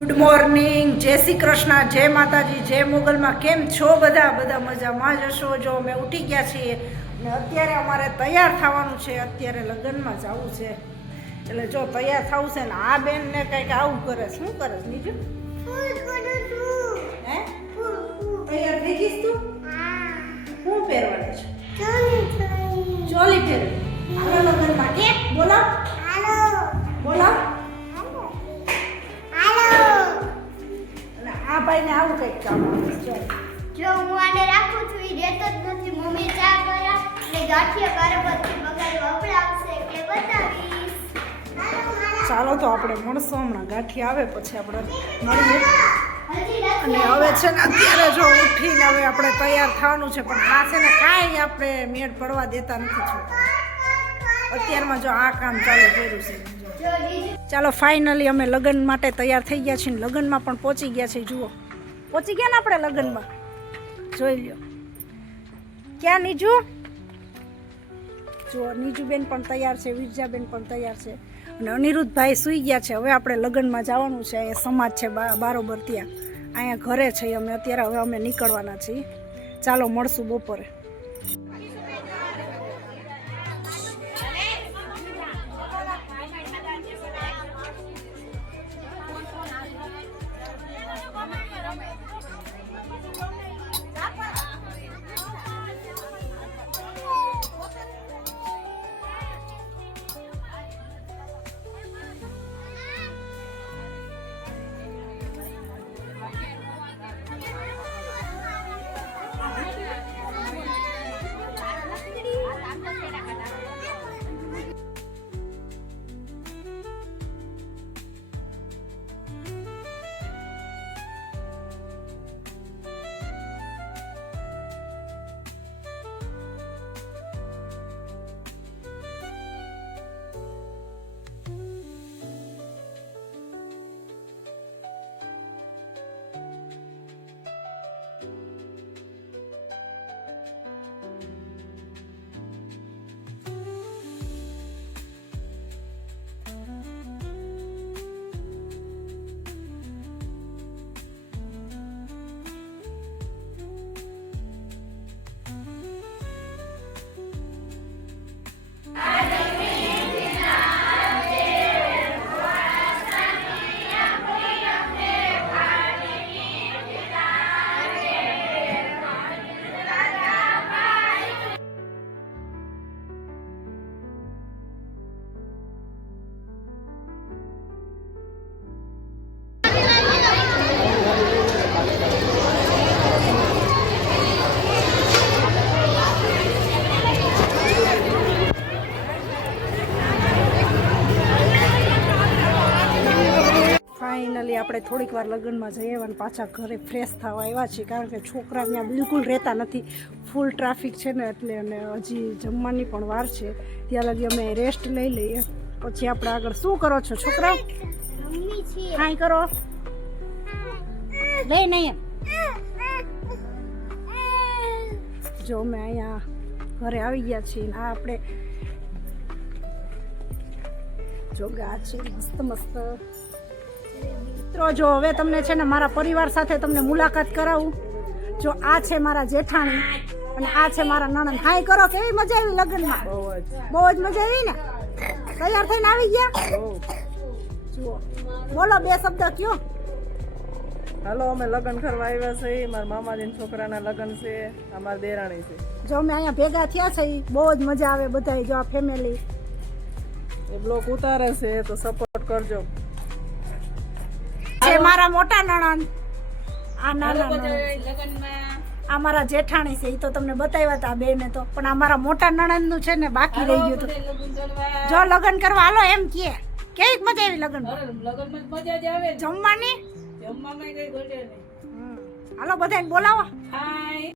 Good morning, જય શ્રી કૃષ્ણ, જય માતાજી, જય મોગલમાં. કેમ છો બધા? બધા મજામાં જ હશો. જો અમે ઉઠી ગયા છીએ અને અત્યારે અમારે તૈયાર થવાનું છે. અત્યારે લગ્નમાં જવું છે એટલે જો તૈયાર થવું છે ને આ બેન ને કંઈક આવું કરે. શું કરે બીજું? હે તૈયાર થઈ ગઈશ તું? શું પહેરવાની છે? ચોલી પહેરવી. હાલો લગ્નમાં કે બોલો બોલો. આ ભાઈને આવું કંઈક કામ આવે છે. જો હું આને રાખું છું ઈ રહેતો જ નથી. મમ્મી ચા કર્યા અને ગાંઠિયા કારબતથી બગાડી વપરાવશે એટલે બતાવીશ. ચાલો તો આપણે મળશું હમણાં. ગાંઠિયા આવે પછી આપણે મળીએ. અને હવે છે ને અત્યારે જો ઉઠીને હવે આપણે તૈયાર થવાનું છે, પણ આ છે ને કાંઈ આપણે મેળ પડવા દેતા નથી છોકરા. અત્યારમાં જો આ કામ ચાલુ કર્યું છે. ચાલો ફાઇનલી અમે લગ્ન માટે તૈયાર થઈ ગયા છીએ. લગ્નમાં પણ પહોંચી ગયા છે. જુઓ પહોંચી ગયા ને આપણે લગ્નમાં. જોઈ લ્યો ક્યાં નીજુ. જુઓ નીજુબેન પણ તૈયાર છે, વિરજાબેન પણ તૈયાર છે અને અનિરુદ્ધભાઈ સૂઈ ગયા છે. હવે આપણે લગ્નમાં જવાનું છે. અહીંયા સમાજ છે બારોબર, ત્યાં અહીંયા ઘરે છે અમે અત્યારે. હવે અમે નીકળવાના છીએ. ચાલો મળશું બપોરે. ફાઇનલી આપણે થોડીક વાર લગ્નમાં જઈ આવ્યા અને પાછા ઘરે ફ્રેશ થવા આવ્યા છીએ, કારણ કે છોકરા ત્યાં બિલકુલ રહેતા નથી. ફૂલ ટ્રાફિક છે ને એટલે, અને હજી જમવાની પણ વાર છે. ત્યાં લગી અમે રેસ્ટ લઈ લઈએ પછી આપણે આગળ. શું કરો છો છોકરા? મમ્મી છે કાંઈ કરો લઈ નહીં. જો અમે અહીંયા ઘરે આવી ગયા છીએ. આ આપણે જો ગા છે મસ્ત મસ્ત મિત્રો. જો હવે તમને છે ને મારા પરિવાર સાથે તમને મુલાકાત કરાવું. જો આ છે મારા જેઠાણી અને આ છે મારા નણંદ. હાય કરો. કેવી મજા આવી લગ્નમાં? બહુ જ મજા આવી ને. તૈયાર થઈને આવી ગયા? જુઓ બોલો બે શબ્દ કયો. હાલો અમે લગ્ન કરવા આવ્યા છે. મારા મામાજી છોકરાના લગ્ન છે. અમારા દેરાણી છે. જો અમે અહીંયા ભેગા થયા છે. બહુ જ મજા આવે બધા. જો આ ફેમિલી એ બ્લોક ઉતારે છે તો સપોર્ટ કરજો. છે મારા મોટા નણંદ, આ નાના નણંદ, આ મારા જેઠાણી છે. એ તો તમને બતાવ્યા હતા બેને તો, પણ આ મારા મોટા નણંદ નું છે ને બાકી રહી ગયું હતું. જો લગ્ન કરવા હાલો એમ કે કેવી મજા આવી લગ્ન જમવાની. હાલો બધાને બોલાવો.